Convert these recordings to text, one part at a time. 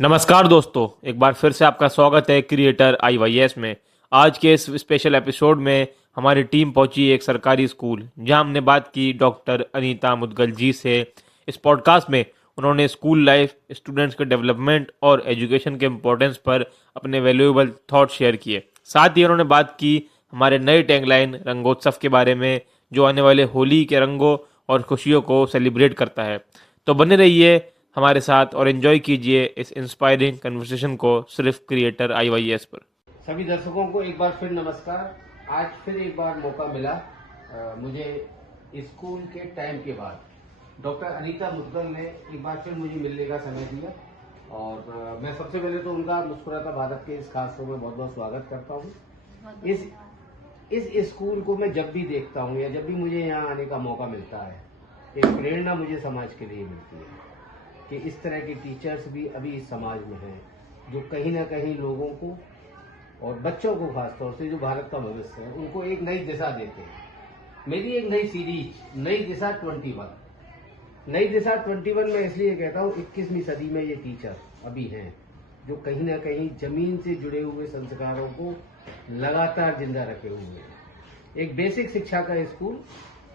नमस्कार दोस्तों, एक बार फिर से आपका स्वागत है क्रिएटर IYS में। आज के इस स्पेशल एपिसोड में हमारी टीम पहुंची एक सरकारी स्कूल, जहां हमने बात की डॉक्टर अनीता मुदगल जी से। इस पॉडकास्ट में उन्होंने स्कूल लाइफ, स्टूडेंट्स के डेवलपमेंट और एजुकेशन के इम्पोर्टेंस पर अपने वैल्यूएबल थॉट शेयर किए। साथ ही उन्होंने बात की हमारे नए टैगलाइन रंगोत्सव के बारे में, जो आने वाले होली के रंगों और खुशियों को सेलिब्रेट करता है। तो बने रहिए हमारे साथ और एंजॉय कीजिए इस इंस्पायरिंग कन्वर्सेशन को सिर्फ क्रिएटर IYS पर। सभी दर्शकों को एक बार फिर नमस्कार। आज फिर एक बार मौका मिला मुझे स्कूल के टाइम के बाद डॉक्टर अनीता मुदगल ने एक बार फिर मुझे मिलने का समय दिया और मैं सबसे पहले तो उनका मुस्कुराता भारत के इस खास शो में बहुत बहुत स्वागत करता हूँ। इस स्कूल को मैं जब भी देखता हूँ या जब भी मुझे यहाँ आने का मौका मिलता है, एक प्रेरणा मुझे समाज के लिए मिलती है कि इस तरह के टीचर्स भी अभी इस समाज में हैं, जो कहीं ना कहीं लोगों को और बच्चों को खासतौर से जो भारत का भविष्य है उनको एक नई दिशा देते हैं। मेरी एक नई सीरीज नई दिशा 21 में इसलिए कहता हूँ 21वीं सदी में ये टीचर अभी हैं जो कहीं ना कहीं जमीन से जुड़े हुए संस्कारों को लगातार जिंदा रखे हुए हैं। एक बेसिक शिक्षा का स्कूल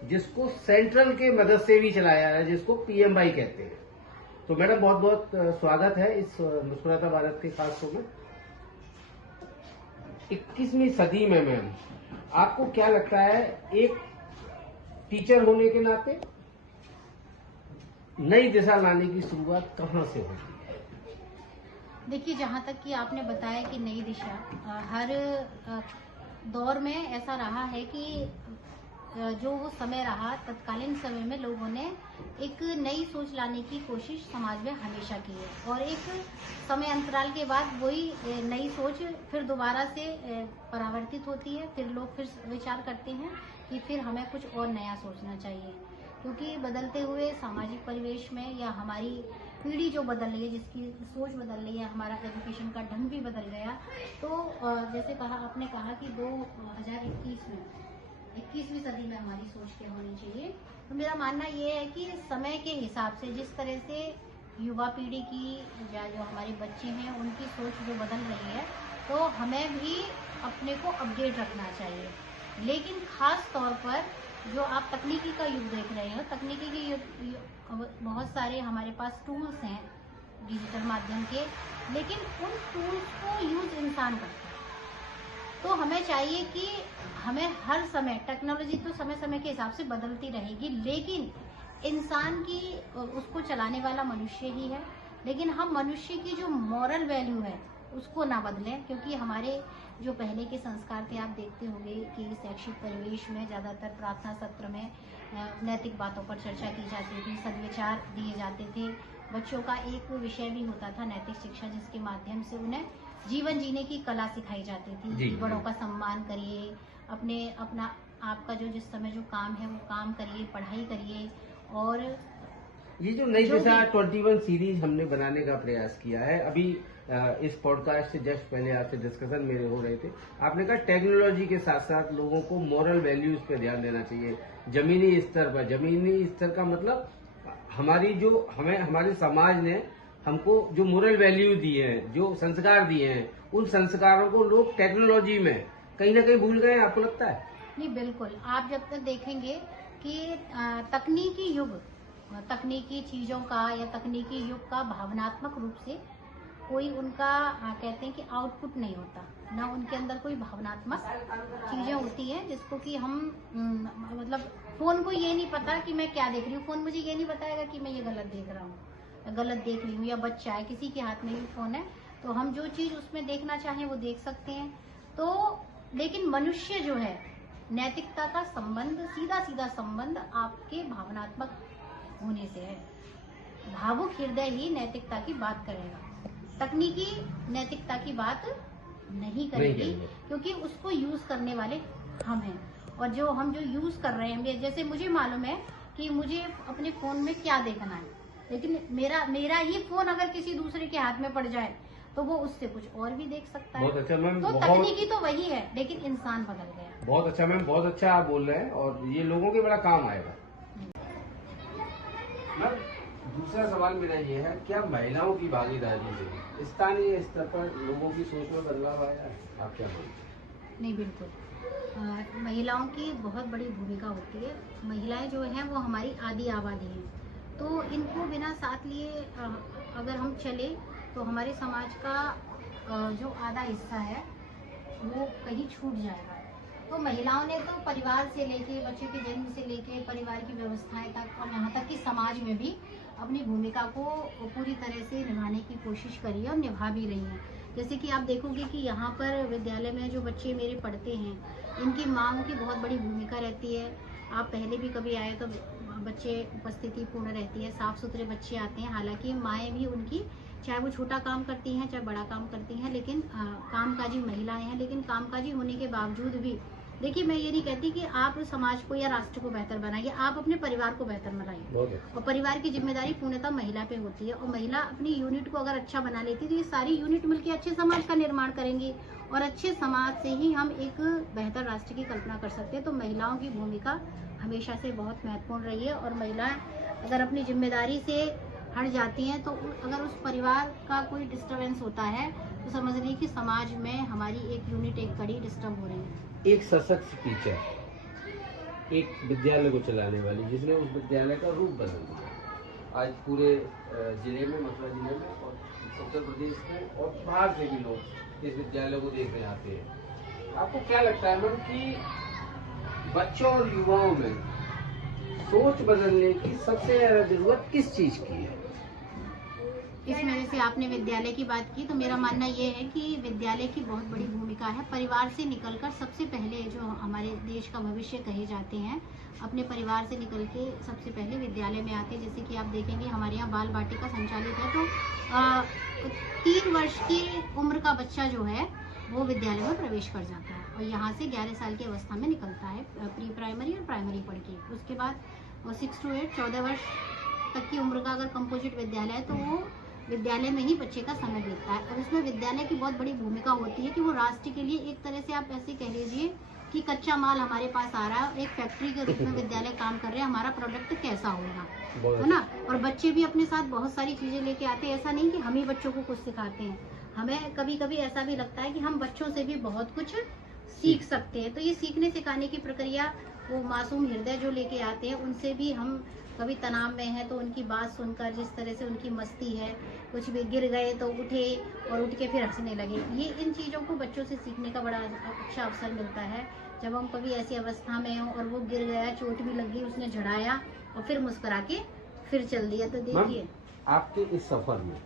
जिसको सेंट्रल के मदद से भी चलाया है, जिसको PMI कहते हैं। तो मैडम बहुत बहुत स्वागत है इस मुस्कुराता भारत के खास शो में। 21वीं सदी में मैम आपको क्या लगता है, एक टीचर होने के नाते नई दिशा लाने की शुरुआत कहाँ से होती है? देखिए, जहाँ तक कि आपने बताया कि नई दिशा, हर दौर में ऐसा रहा है कि जो वो समय रहा, तत्कालीन समय में लोगों ने एक नई सोच लाने की कोशिश समाज में हमेशा की है और एक समय अंतराल के बाद वही नई सोच फिर दोबारा से परावर्तित होती है। फिर लोग फिर विचार करते हैं कि फिर हमें कुछ और नया सोचना चाहिए, क्योंकि बदलते हुए सामाजिक परिवेश में या हमारी पीढ़ी जो बदल रही है, जिसकी सोच बदल रही है, हमारा एजुकेशन का ढंग भी बदल गया। तो जैसे आपने कहा कि 2021 में 21वीं सदी में हमारी सोच क्या होनी चाहिए, तो मेरा मानना ये है कि समय के हिसाब से जिस तरह से युवा पीढ़ी की या जो हमारे बच्चे हैं उनकी सोच जो बदल रही है, तो हमें भी अपने को अपडेट रखना चाहिए। लेकिन खास तौर पर जो आप तकनीकी का युग देख रहे हो, तकनीकी के युग बहुत सारे हमारे पास टूल्स हैं डिजिटल माध्यम के, लेकिन उन टूल्स को यूज इंसान करता है। तो हमें चाहिए कि हमें हर समय, टेक्नोलॉजी तो समय समय के हिसाब से बदलती रहेगी, लेकिन इंसान की उसको चलाने वाला मनुष्य ही है। लेकिन हम मनुष्य की जो मॉरल वैल्यू है उसको ना बदलें, क्योंकि हमारे जो पहले के संस्कार थे, आप देखते होंगे कि शैक्षिक परिवेश में ज़्यादातर प्रार्थना सत्र में नैतिक बातों पर चर्चा की जाती थी, सद्विचार दिए जाते थे। बच्चों का एक विषय भी होता था नैतिक शिक्षा, जिसके माध्यम से उन्हें जीवन जीने की कला सिखाई जाती थी। बड़ों का सम्मान करिए, अपना आपका जो जिस समय जो काम है वो काम करिए, पढ़ाई करिए। और ये जो नई दिशा 21 सीरीज हमने बनाने का प्रयास किया है, अभी इस पॉडकास्ट से जस्ट पहले आपसे डिस्कशन मेरे हो रहे थे, आपने कहा टेक्नोलॉजी के साथ साथ लोगों को मॉरल वैल्यूज पे ध्यान देना चाहिए जमीनी स्तर पर। जमीनी स्तर का मतलब हमारे समाज ने हमको जो मोरल वैल्यू दी है, जो संस्कार दिए हैं, उन संस्कारों को लोग टेक्नोलॉजी में कहीं ना कहीं भूल गए हैं, आपको लगता है? नहीं, बिल्कुल। आप जब तक देखेंगे कि तकनीकी युग, तकनीकी चीजों का या तकनीकी युग का भावनात्मक रूप से कोई उनका कहते हैं कि आउटपुट नहीं होता, ना उनके अंदर कोई भावनात्मक चीजें होती हैं, जिसको कि हम मतलब फोन को ये नहीं पता कि मैं क्या देख रही हूँ, फोन मुझे ये नहीं बताएगा कि मैं ये गलत देख रहा हूँ, गलत देख रही हूँ। या बच्चा है, किसी के हाथ में भी फोन है, तो हम जो चीज उसमें देखना चाहें वो देख सकते हैं। तो लेकिन मनुष्य जो है, नैतिकता का संबंध, सीधा सीधा संबंध आपके भावनात्मक होने से है। भावुक हृदय ही नैतिकता की बात करेगा, तकनीकी नैतिकता की बात नहीं करेगी, क्योंकि उसको यूज करने वाले हम हैं। और जो यूज कर रहे हैं, जैसे मुझे मालूम है कि मुझे अपने फोन में क्या देखना है, लेकिन मेरा ही फोन अगर किसी दूसरे के हाथ में पड़ जाए तो वो उससे कुछ और भी देख सकता है। बहुत अच्छा मैम। तो तकनीकी तो वही है, लेकिन इंसान बदल गया। बहुत अच्छा मैम, बहुत अच्छा आप बोल रहे हैं और ये लोगों के बड़ा काम आएगा। मैम, दूसरा सवाल मेरा ये है, क्या महिलाओं की भागीदारी से स्थानीय स्तर पर लोगों की सोच में बदलाव आया है? आप क्या मानते हैं? नहीं, बिल्कुल। महिलाओं की बहुत बड़ी भूमिका होती है। महिलाएं जो हैं वो हमारी आधी आबादी हैं, तो इनको बिना साथ लिए अगर हम चले तो हमारे समाज का जो आधा हिस्सा है वो कहीं छूट जाएगा। तो महिलाओं ने तो परिवार से लेके, बच्चों के जन्म से लेके, परिवार की व्यवस्थाएं तक और यहाँ तक कि समाज में भी अपनी भूमिका को पूरी तरह से निभाने की कोशिश करी है और निभा भी रही हैं। जैसे कि आप देखोगे कि यहाँ पर विद्यालय में जो बच्चे मेरे पढ़ते हैं, इनकी माँग की बहुत बड़ी भूमिका रहती है। आप पहले भी कभी आए तो बच्चे उपस्थिति पूर्ण रहती है, साफ सुथरे बच्चे आते हैं। हालांकि माएँ भी उनकी, चाहे वो छोटा काम करती हैं चाहे बड़ा काम करती हैं, लेकिन कामकाजी महिलाएं हैं। लेकिन कामकाजी होने के बावजूद भी देखिए, मैं ये नहीं कहती कि आप समाज को या राष्ट्र को बेहतर बनाइए, आप अपने परिवार को बेहतर बनाइए। और परिवार की जिम्मेदारी पूर्णतः महिला पे होती है, और महिला अपनी यूनिट को अगर अच्छा बना लेती है तो ये सारी यूनिट मिलकर अच्छे समाज का निर्माण करेंगी, और अच्छे समाज से ही हम एक बेहतर राष्ट्र की कल्पना कर सकते हैं। तो महिलाओं की भूमिका हमेशा से बहुत महत्वपूर्ण रही है, और महिलाएं अगर अपनी जिम्मेदारी से हट जाती हैं तो अगर उस परिवार का कोई डिस्टर्बेंस होता है तो समझ लीजिए कि समाज में हमारी एक यूनिट, एक कड़ी डिस्टर्ब हो रही है। एक सशक्त टीचर, एक विद्यालय को चलाने वाली, जिसने उस विद्यालय का रूप बदल दिया। आज पूरे जिले में, मथुरा जिले में और उत्तर प्रदेश में और बाहर से भी लोग इस विद्यालय को देखने आते हैं। आपको क्या लगता है मैम कि बच्चों और युवाओं में सोच बदलने की सबसे ज्यादा जरूरत किस चीज की है? इस वजह से आपने विद्यालय की बात की, तो मेरा मानना ये है कि विद्यालय की बहुत बड़ी भूमिका है। परिवार से निकलकर सबसे पहले जो हमारे देश का भविष्य कहे जाते हैं, अपने परिवार से निकल के सबसे पहले विद्यालय में आते हैं। जैसे कि आप देखेंगे हमारे यहाँ बाल बाटिका संचालित है, तो 3 वर्ष की उम्र का बच्चा जो है वो विद्यालय में प्रवेश कर जाता है, और यहाँ से 11 साल की अवस्था में निकलता है प्री प्राइमरी और प्राइमरी पढ़ के। उसके बाद 6 to 8 14 वर्ष तक की उम्र का अगर कंपोजिट विद्यालय है तो वो विद्यालय में ही बच्चे का समय बीतता है। और उसमें विद्यालय की बहुत बड़ी भूमिका होती है कि वो राष्ट्र के लिए, एक तरह से आप ऐसे कह लीजिए कि कच्चा माल हमारे पास आ रहा है, एक फैक्ट्री के रूप में विद्यालय काम कर रहे हैं, हमारा प्रोडक्ट कैसा होगा, है ना। और बच्चे भी अपने साथ बहुत सारी चीजें लेके आते हैं। ऐसा नहीं कि हम ही बच्चों को कुछ सिखाते हैं, हमें कभी कभी ऐसा भी लगता है कि हम बच्चों से भी बहुत कुछ सीख सकते हैं। तो ये सीखने सिखाने की प्रक्रिया, वो मासूम हृदय जो लेके आते हैं, उनसे भी हम कभी तनाव में हैं तो उनकी बात सुनकर, जिस तरह से उनकी मस्ती है, कुछ भी गिर गए तो उठे और उठ के फिर हंसने लगे, ये इन चीज़ों को बच्चों से सीखने का बड़ा अच्छा अवसर मिलता है। जब हम कभी ऐसी अवस्था में हों और वो गिर गया, चोट भी लगी, उसने झड़ाया और फिर मुस्कुरा के फिर चल दिया, तो देखिए आपके इस सफर में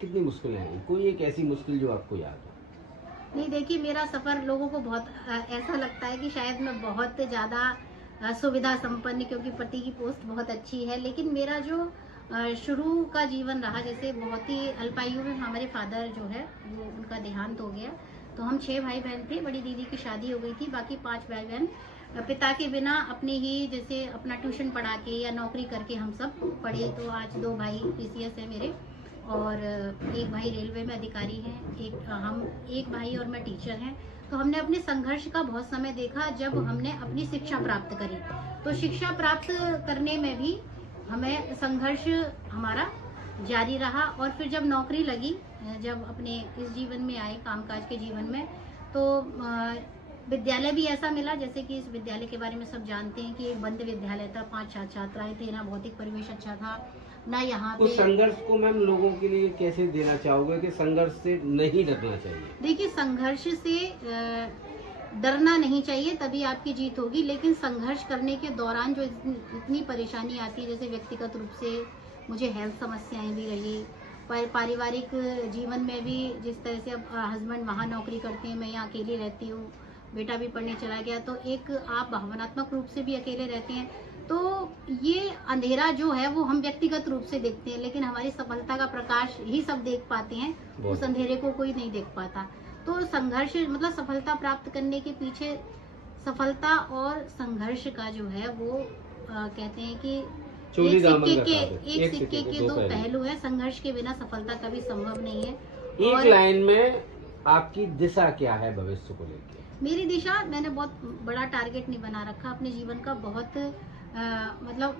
कितनी मुश्किलें हैं? कोई एक ऐसी मुश्किल जो आपको याद है? नहीं, देखिए मेरा सफ़र लोगों को बहुत ऐसा लगता है कि शायद मैं बहुत ज़्यादा सुविधा संपन्न, क्योंकि पति की पोस्ट बहुत अच्छी है, लेकिन मेरा जो शुरू का जीवन रहा, जैसे बहुत ही अल्पायु में हमारे फादर जो है वो, उनका देहांत हो गया, तो हम 6 भाई बहन थे। बड़ी दीदी की शादी हो गई थी, बाकी 5 भाई बहन पिता के बिना अपने ही, जैसे अपना ट्यूशन पढ़ा के या नौकरी करके हम सब पढ़े। तो आज 2 भाई PCS है मेरे, और एक भाई रेलवे में अधिकारी हैं, एक भाई और मैं टीचर हैं। तो हमने अपने संघर्ष का बहुत समय देखा जब हमने अपनी शिक्षा प्राप्त करी। तो शिक्षा प्राप्त करने में भी हमें संघर्ष हमारा जारी रहा, और फिर जब नौकरी लगी, जब अपने इस जीवन में आए, कामकाज के जीवन में, तो विद्यालय भी ऐसा मिला, जैसे कि इस विद्यालय के बारे में सब जानते हैं कि एक बंद विद्यालय था, 5 छात्राएं थे ना, भौतिक परिवेश अच्छा था ना यहाँ पे। उस संघर्ष को मैम लोगों के लिए कैसे देना चाहोगे कि संघर्ष से नहीं डरना चाहिए? देखिए, संघर्ष से डरना नहीं चाहिए, तभी आपकी जीत होगी। लेकिन संघर्ष करने के दौरान जो इतनी परेशानी आती है, जैसे व्यक्तिगत रूप से मुझे हेल्थ समस्याएं भी रही, पारिवारिक जीवन में भी जिस तरह से अब हस्बैंड वहाँ नौकरी करते हैं, मैं यहाँ अकेली रहती हूँ, बेटा भी पढ़ने चला गया, तो एक आप भावनात्मक रूप से भी अकेले रहते हैं। तो ये अंधेरा जो है वो हम व्यक्तिगत रूप से देखते हैं, लेकिन हमारी सफलता का प्रकाश ही सब देख पाते हैं, उस अंधेरे को कोई नहीं देख पाता। तो संघर्ष मतलब सफलता प्राप्त करने के पीछे, सफलता और संघर्ष का जो है वो कहते हैं कि एक सिक्के के 2 पहलू है। संघर्ष के बिना सफलता कभी संभव नहीं है। एक लाइन में आपकी दिशा क्या है भविष्य को लेकर? मेरी दिशा, मैंने बहुत बड़ा टारगेट नहीं बना रखा अपने जीवन का, बहुत मतलब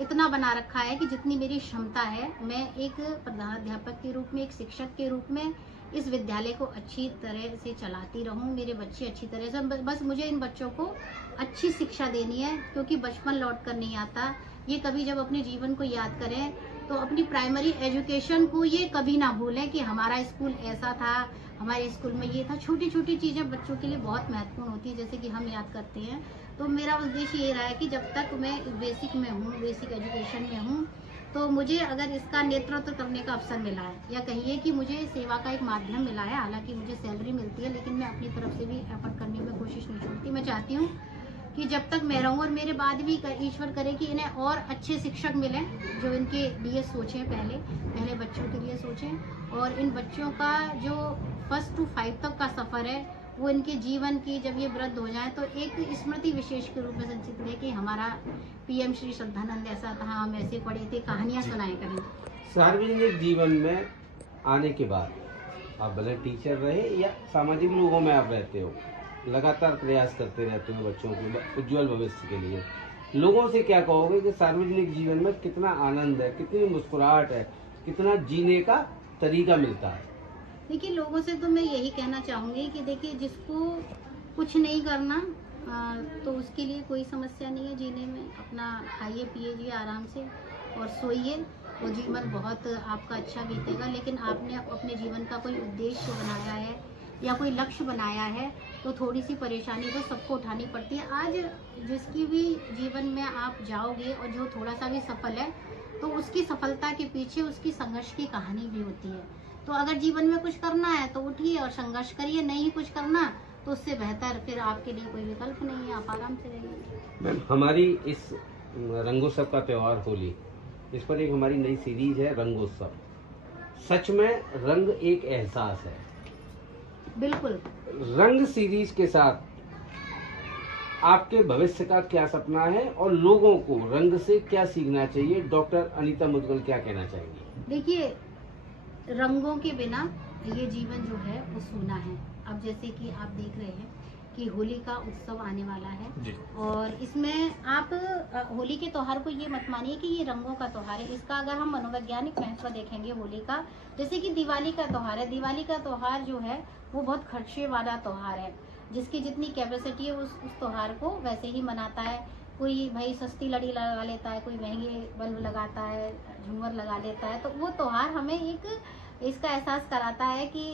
इतना बना रखा है कि जितनी मेरी क्षमता है मैं एक प्रधानाध्यापक के रूप में, एक शिक्षक के रूप में इस विद्यालय को अच्छी तरह से चलाती रहूं। मेरे बच्चे अच्छी तरह से, बस मुझे इन बच्चों को अच्छी शिक्षा देनी है, क्योंकि बचपन लौट कर नहीं आता। ये कभी जब अपने जीवन को याद करें तो अपनी प्राइमरी एजुकेशन को ये कभी ना भूलें कि हमारा स्कूल ऐसा था, हमारे स्कूल में ये था। छोटी छोटी चीज़ें बच्चों के लिए बहुत महत्वपूर्ण होती है, जैसे कि हम याद करते हैं। तो मेरा उद्देश्य ये रहा है कि जब तक मैं बेसिक में हूँ, बेसिक एजुकेशन में हूँ, तो मुझे अगर इसका नेतृत्व करने का अवसर मिला है, या कहिए कि मुझे सेवा का एक माध्यम मिला है, हालांकि मुझे सैलरी मिलती है, लेकिन मैं अपनी तरफ से भी एफर्ट करने में कोशिश नहीं छोड़ती। मैं चाहती हूँ कि जब तक मैं रहूँ और मेरे बाद भी ईश्वर करे कि इन्हें और अच्छे शिक्षक मिलें जो इनके लिए सोचें, पहले बच्चों के लिए सोचें, और इन बच्चों का जो 1 to 5 तक का सफ़र है वो इनके जीवन की, जब ये वृद्ध हो जाए तो एक स्मृति विशेष के रूप में संचित रहे कि हमारा PM श्री श्रद्धानंद ऐसा था, हम ऐसे पढ़े थे, कहानियाँ सुनाए करें। सार्वजनिक जीवन में आने के बाद आप भले टीचर रहे या सामाजिक लोगों में आप रहते हो, लगातार प्रयास करते रहते हो बच्चों के उज्जवल भविष्य के लिए, लोगों से क्या कहोगे कि सार्वजनिक जीवन में कितना आनंद है, कितनी मुस्कुराहट है, कितना जीने का तरीका मिलता है? देखिए, लोगों से तो मैं यही कहना चाहूँगी कि देखिए, जिसको कुछ नहीं करना तो उसके लिए कोई समस्या नहीं है जीने में। अपना खाइए पिए आराम से और सोइए, वो जीवन बहुत आपका अच्छा बीतेगा। लेकिन आपने अपने जीवन का कोई उद्देश्य बनाया है या कोई लक्ष्य बनाया है तो थोड़ी सी परेशानी तो सबको उठानी पड़ती है। आज जिसकी भी जीवन में आप जाओगे और जो थोड़ा सा भी सफल है तो उसकी सफलता के पीछे उसकी संघर्ष की कहानी भी होती है। तो अगर जीवन में कुछ करना है तो उठिए और संघर्ष करिए, नहीं कुछ करना तो उससे बेहतर फिर आपके लिए कोई विकल्प नहीं है, आप आराम से रहिए। मैम, हमारी इस रंगोत्सव का त्यौहार होली, इस पर एक हमारी नई सीरीज है रंगोत्सव। सच में रंग एक एहसास है। बिल्कुल। रंग सीरीज के साथ आपके भविष्य का क्या सपना है और लोगों को रंग से क्या सीखना चाहिए? डॉक्टर अनीता मुदगल क्या कहना चाहेंगी? देखिए, रंगों के बिना ये जीवन जो है वो सूना है। अब जैसे कि आप देख रहे हैं कि होली का उत्सव आने वाला है जी। और इसमें आप होली के त्योहार को ये मत मानिए कि ये रंगों का त्योहार है। इसका अगर हम मनोवैज्ञानिक महत्व देखेंगे होली का, जैसे कि दिवाली का त्योहार है, दिवाली का त्योहार जो है वो बहुत खर्चे वाला त्योहार है। जिसकी जितनी कैपेसिटी है उस त्योहार को वैसे ही मनाता है। कोई भाई सस्ती लड़ी लगा लेता है, कोई महंगे बल्ब लगाता है, झूमर लगा लेता है। तो वो त्योहार हमें एक इसका एहसास कराता है कि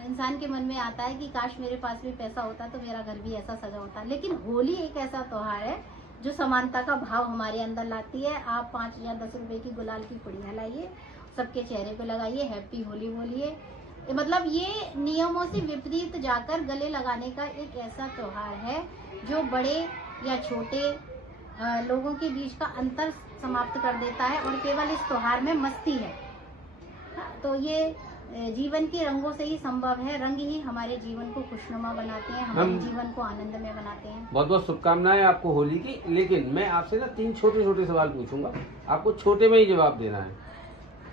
इंसान के मन में आता है कि काश मेरे पास भी पैसा होता तो मेरा घर भी ऐसा सजा होता। लेकिन होली एक ऐसा त्योहार है जो समानता का भाव हमारे अंदर लाती है। आप 5 या 10 रुपए की गुलाल की पुड़िया लाइए, सबके चेहरे पे लगाइए, हैप्पी होली बोलिए। मतलब ये नियमों से विपरीत जाकर गले लगाने का एक ऐसा त्योहार है जो बड़े या छोटे लोगों के बीच का अंतर समाप्त कर देता है और केवल इस त्योहार में मस्ती है। तो ये जीवन के रंगों से ही संभव है। रंग ही हमारे जीवन को खुशनुमा बनाते हैं, हमारे जीवन को आनंदमय बनाते हैं। बहुत बहुत शुभकामनाएं आपको होली की। लेकिन मैं आपसे ना 3 छोटे छोटे सवाल पूछूंगा, आपको छोटे में ही जवाब देना है।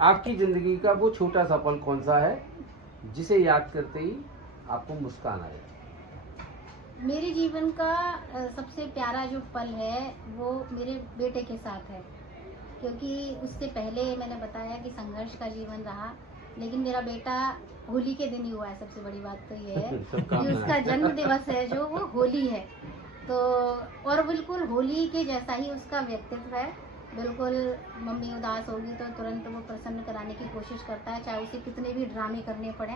आपकी जिंदगी का वो छोटा सा पल कौन सा है जिसे याद करते ही आपको मुस्कान आए? मेरे जीवन का सबसे प्यारा जो पल है वो मेरे बेटे के साथ है, क्योंकि उससे पहले मैंने बताया कि संघर्ष का जीवन रहा, लेकिन मेरा बेटा होली के दिन ही हुआ है। सबसे बड़ी बात तो ये है कि उसका जन्म दिवस है जो वो होली है। तो और बिल्कुल होली के जैसा ही उसका व्यक्तित्व है। बिल्कुल मम्मी उदास होगी तो तुरंत वो प्रसन्न कराने की कोशिश करता है, चाहे उसे कितने भी ड्रामे करने पड़े,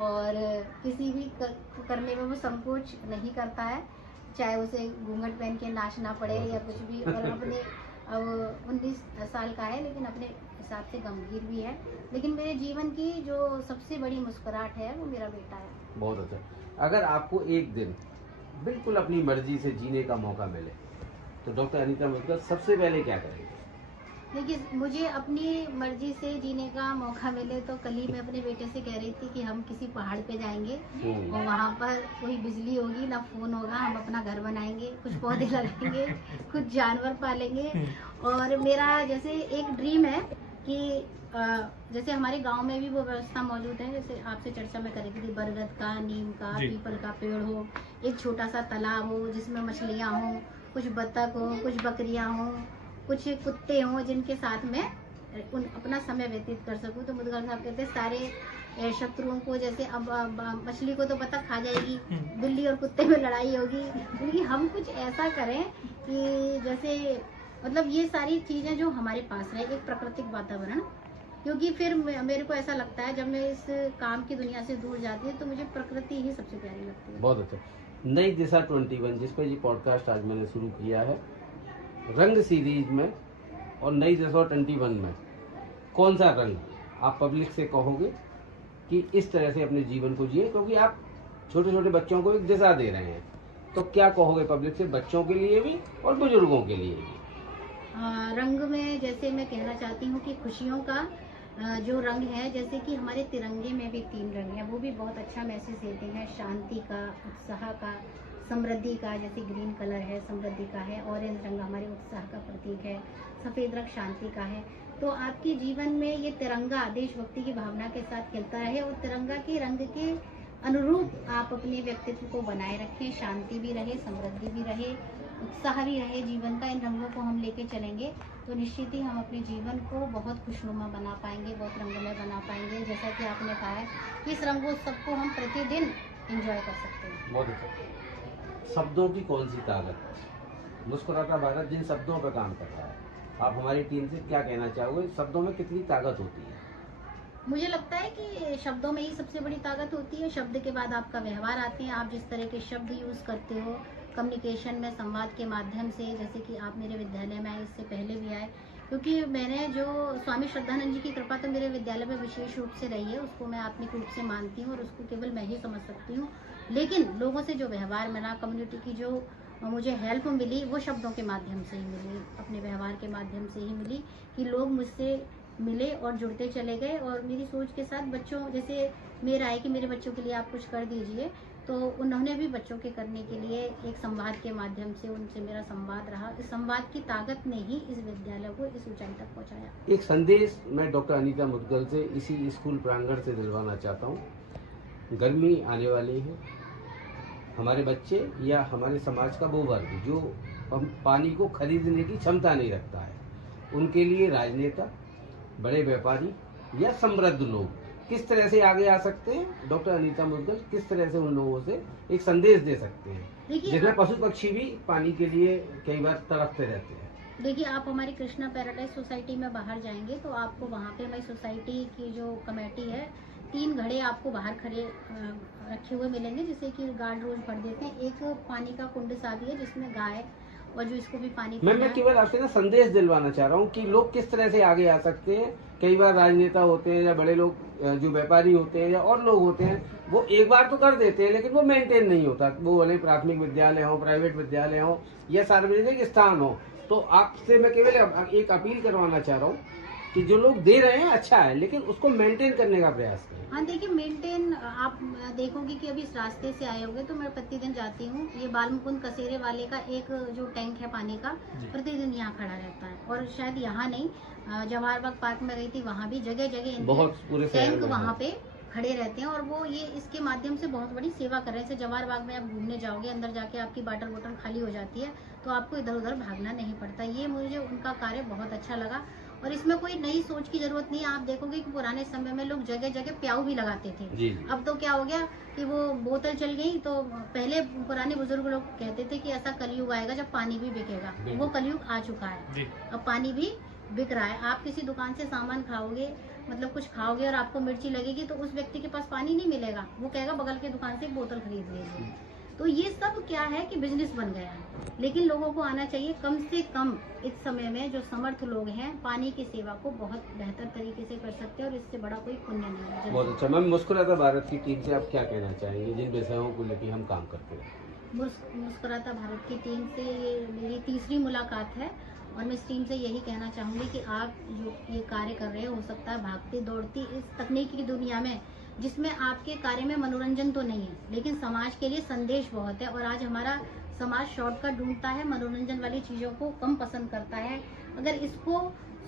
और किसी भी करने में वो संकोच नहीं करता है, चाहे उसे घूंघट पहन के नाचना पड़े या कुछ भी। और अपने अब 19 साल का है लेकिन अपने हिसाब से गंभीर भी है। लेकिन मेरे जीवन की जो सबसे बड़ी मुस्कुराहट है वो मेरा बेटा है। बहुत अच्छा। अगर आपको एक दिन बिल्कुल अपनी मर्जी से जीने का मौका मिले तो डॉक्टर अनीता मुदगल सबसे पहले क्या करेंगे? देखिए, मुझे अपनी मर्जी से जीने का मौका मिले तो कल ही मैं अपने बेटे से कह रही थी कि हम किसी पहाड़ पे जाएंगे और वहाँ पर कोई बिजली होगी ना फोन होगा, हम अपना घर बनाएंगे, कुछ पौधे लगाएंगे, कुछ जानवर पालेंगे। और मेरा जैसे एक ड्रीम है कि जैसे हमारे गांव में भी वो व्यवस्था मौजूद है, जैसे आपसे चर्चा में करी थी, बरगद का, नीम का, पीपल का पेड़ हो, एक छोटा सा तालाब हो जिसमें मछलियाँ हों, कुछ बत्तख हो, कुछ बकरियाँ हों, कुछ कुत्ते हों जिनके साथ में अपना समय व्यतीत कर सकूं। तो मुदगल साहब कहते हैं सारे शत्रुओं को, जैसे अब मछली को तो बतख खा जाएगी, बिल्ली और कुत्ते में लड़ाई होगी, लेकिन हम कुछ ऐसा करें कि जैसे मतलब ये सारी चीजें जो हमारे पास रहे, एक प्राकृतिक वातावरण, क्योंकि फिर मेरे को ऐसा लगता है जब मैं इस काम की दुनिया से दूर जाती हूँ तो मुझे प्रकृति ही सबसे प्यारी लगती है। बहुत अच्छा। नई दिशा 21 जिस पर ये पॉडकास्ट आज मैंने शुरू किया है, रंग सीरीज में और नई दिशा 21 में कौन सा रंग आप पब्लिक से कहोगे कि इस तरह से अपने जीवन को जिए, क्योंकि आप छोटे छोटे बच्चों को एक दिशा दे रहे हैं, तो क्या कहोगे पब्लिक से, बच्चों के लिए भी और बुजुर्गों के लिए भी? रंग में जैसे मैं कहना चाहती हूँ कि खुशियों का जो रंग है, जैसे कि हमारे तिरंगे में भी 3 रंग हैं, वो भी बहुत अच्छा मैसेज देते हैं। शांति का, उत्साह का, समृद्धि का, जैसे ग्रीन कलर है समृद्धि का है, ऑरेंज रंग हमारे उत्साह का प्रतीक है, सफ़ेद रंग शांति का है। तो आपके जीवन में ये तिरंगा देशभक्ति की भावना के साथ खिलता रहे और तिरंगा के रंग के अनुरूप आप अपने व्यक्तित्व को बनाए रखें। शांति भी रहे, समृद्धि भी रहे, उत्साह भी रहे जीवन का। इन रंगों को हम लेके चलेंगे तो निश्चित ही हम अपने जीवन को बहुत खुशनुमा बना पाएंगे, बहुत रंगमय बना पाएंगे। जैसा कि आपने कहा है कि इस रंगोत्सव को हम प्रतिदिन एंजॉय कर सकते हैं। बहुत अच्छा। शब्दों की कौन सी ताकत, मुस्कुराता भारत जिन शब्दों पर काम कर रहा है, आप हमारी टीम से क्या कहना चाहोगे, शब्दों में कितनी ताकत होती है? मुझे लगता है कि शब्दों में ही सबसे बड़ी ताकत होती है। शब्द के बाद आपका व्यवहार आते हैं, आप जिस तरह के शब्द यूज करते हो कम्युनिकेशन में, संवाद के माध्यम से। जैसे कि आप मेरे विद्यालय में आए, इससे पहले भी आए, क्योंकि मैंने जो स्वामी श्रद्धानंद जी की कृपा तो मेरे विद्यालय में विशेष रूप से रही है, उसको मैं आत्मिक रूप से मानती हूँ और उसको केवल मैं ही समझ सकती हूँ। लेकिन लोगों से जो व्यवहार मिला, कम्युनिटी की जो मुझे हेल्प मिली, वो शब्दों के माध्यम से ही मिली, अपने व्यवहार के माध्यम से ही मिली, कि लोग मुझसे मिले और जुड़ते चले गए। और मेरी सोच के साथ बच्चों, जैसे मेरा है कि मेरे बच्चों के लिए आप कुछ कर दीजिए, तो उन्होंने भी बच्चों के करने के लिए एक संवाद के माध्यम से उनसे मेरा संवाद रहा। इस संवाद की ताकत ने ही इस विद्यालय को इस ऊंचाई तक पहुंचाया। एक संदेश मैं डॉक्टर अनीता मुदगल से इसी स्कूल प्रांगण से दिलवाना चाहता हूँ। गर्मी आने वाली है, हमारे बच्चे या हमारे समाज का वो वर्ग जो हम पानी को खरीदने की क्षमता नहीं रखता है, उनके लिए राजनेता, बड़े व्यापारी या समृद्ध लोग किस तरह से आगे आ सकते हैं? डॉक्टर अनीता मुदगल किस तरह से उन लोगों से एक संदेश दे सकते हैं जिसमें पशु पक्षी भी पानी के लिए कई बार तड़पते रहते हैं? देखिए, आप हमारी कृष्णा पैराडाइज सोसाइटी में बाहर जाएंगे तो आपको वहाँ पे हमारी सोसाइटी की जो कमेटी है, 3 घड़े आपको बाहर खड़े रखे हुए मिलेंगे, जिसे कि गार्ड रोज भर देते हैं। एक पानी का कुंड सा भी है जिसमें गाय और जो इसको भी पानी मैं केवल आपसे ना संदेश दिलवाना चाह रहा हूँ कि लोग किस तरह से आगे आ सकते हैं। कई बार राजनेता होते हैं या बड़े लोग जो व्यापारी होते हैं या और लोग होते हैं, वो एक बार तो कर देते हैं लेकिन वो मेंटेन नहीं होता, वो भले प्राथमिक विद्यालय हो, प्राइवेट विद्यालय हो या सार्वजनिक स्थान हो। तो आपसे मैं केवल एक अपील करवाना चाह रहा हूँ कि जो लोग दे रहे हैं अच्छा है, लेकिन उसको मेंटेन करने का प्रयास करें। हाँ, देखिए, मेंटेन आप देखोगे कि अभी इस रास्ते से आए होंगे तो मैं प्रतिदिन जाती हूँ। ये बाल मुकुंद कसेरे वाले का एक जो टैंक है पानी का, प्रतिदिन यहाँ खड़ा रहता है। और शायद यहाँ नहीं, जवाहर बाग पार्क में गई थी, वहाँ भी जगह जगह बहुत पूरे टैंक वहाँ पे खड़े रहते हैं और वो ये इसके माध्यम से बहुत बड़ी सेवा कर रहे हैं। जैसे जवाहर बाग में आप घूमने जाओगे, अंदर जाके आपकी वाटर बोतल खाली हो जाती है तो आपको इधर उधर भागना नहीं पड़ता। ये मुझे उनका कार्य बहुत अच्छा लगा और इसमें कोई नई सोच की जरूरत नहीं है। आप देखोगे कि पुराने समय में लोग जगह जगह प्याऊ भी लगाते थे जी। अब तो क्या हो गया कि वो बोतल चल गई। तो पहले पुराने बुजुर्ग लोग कहते थे कि ऐसा कलयुग आएगा जब पानी भी बिकेगा, वो कलयुग आ चुका है। अब पानी भी बिक रहा है। आप किसी दुकान से सामान खाओगे, मतलब कुछ खाओगे और आपको मिर्ची लगेगी तो उस व्यक्ति के पास पानी नहीं मिलेगा, वो कहेगा बगल के दुकान से एक बोतल खरीद लीजिए। तो ये सब क्या है कि बिजनेस बन गया है। लेकिन लोगों को आना चाहिए, कम से कम इस समय में जो समर्थ लोग हैं पानी की सेवा को बहुत बेहतर तरीके से कर सकते हैं और इससे बड़ा कोई पुण्य नहीं है। बहुत अच्छा। मैम, मुस्कुराता भारत की टीम से आप क्या कहना चाहेंगे जिन विषयों को लेकर हम काम करते हैं? मुस्कुराता भारत की टीम से ये मेरी तीसरी मुलाकात है और मैं इस टीम से यही कहना चाहूँगी कि आप जो ये कार्य कर रहे हो सकता है भागती दौड़ती इस तकनीकी की दुनिया में, जिसमें आपके कार्य में मनोरंजन तो नहीं है लेकिन समाज के लिए संदेश बहुत है। और आज हमारा समाज शॉर्टकट ढूंढता है, मनोरंजन वाली चीज़ों को कम पसंद करता है। अगर इसको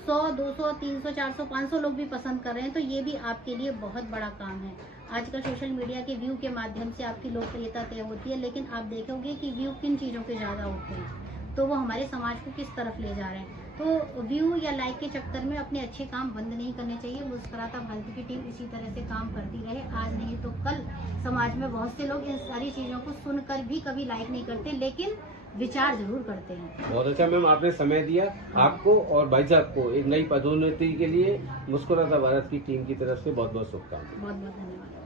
100, 200, 300, 400, 500 लोग भी पसंद कर रहे हैं तो ये भी आपके लिए बहुत बड़ा काम है। आजकल सोशल मीडिया के व्यू के माध्यम से आपकी लोकप्रियता तय होती है, लेकिन आप देखोगे कि व्यू किन चीज़ों के ज़्यादा होते हैं तो वो हमारे समाज को किस तरफ ले जा रहे हैं। तो व्यू या लाइक के चक्कर में अपने अच्छे काम बंद नहीं करने चाहिए। मुस्कुराता भारत की टीम इसी तरह से काम करती रहे, आज नहीं तो कल। समाज में बहुत से लोग इन सारी चीजों को सुनकर भी कभी लाइक नहीं करते, लेकिन विचार जरूर करते हैं। बहुत अच्छा मैम, आपने समय दिया। आपको और भाई साहब को एक नई पदोन्नति के लिए मुस्कुराता भारत की टीम की तरफ से बहुत बहुत शुभकामनाएं। बहुत बहुत धन्यवाद।